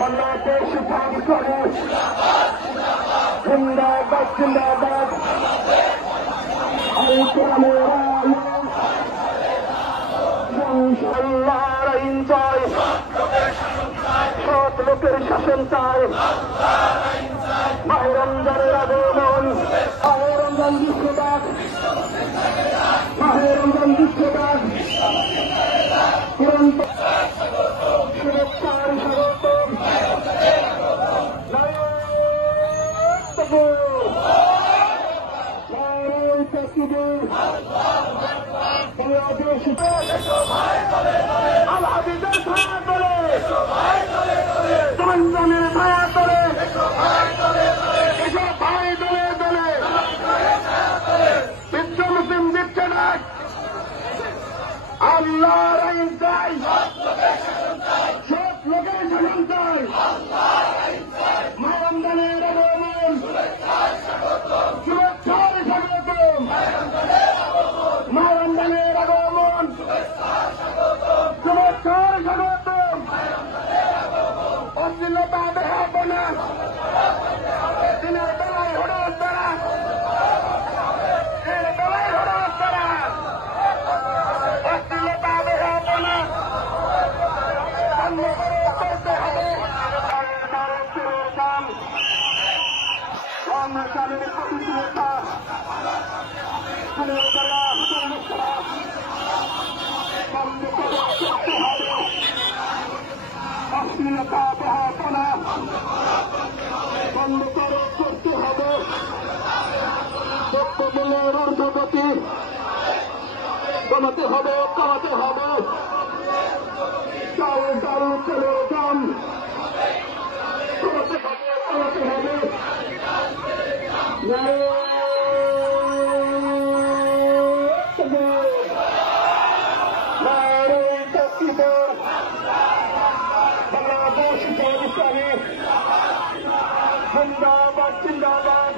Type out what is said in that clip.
বাংলাদেশ ভাগ করে জিন্দাবাদ জিন্দাবাদ আল্লাহর আইন চাই, সৎ লোকের শাসন চাই, মাহে রমজানের আগমন, মাহে রমজান বিশ্ববাদ, মাহে রমজান বিশ্ববাদ সুরক্ষার স্বাগতম। বাংলাদেশ আলহাদিদের ছায়া তোলে, রমজানের ছায়া তোলে, এসব ভাই দলে দলে বিশ্ব মুসলিম দিচ্ছে ডাক। আল্লাহর আইন চাই, সব লোকের শাসন চাই, রমজানের আগমন সুরক্ষার স্বাগতম, রমজানের আগমন সুরক্ষার স্বাগতম। অশ্লীলতা দেখাবো না, দিনের বেলায় হঠাৎ তারা, দিনের বেলায় হঠাৎ তারা অশ্লীলতা দেখাবো না, বন্ধ করে করতে হবে। রমজানের পবিত্রতা বন্ধ করে করতে হবে, অশ্লীলতা দেখাবো না, বন্ধ করে করতে হবে। দ্রব্যমূল্যের ঊর্ধ্বগতি কমাতে হবে, কমাতে হবে। চাল ডাল তেলের দাম কমাতে হবে, কমাতে হবে। বাংলাদেশ পাকিস্তানে জিন্দাবাদ জিন্দাবাদ।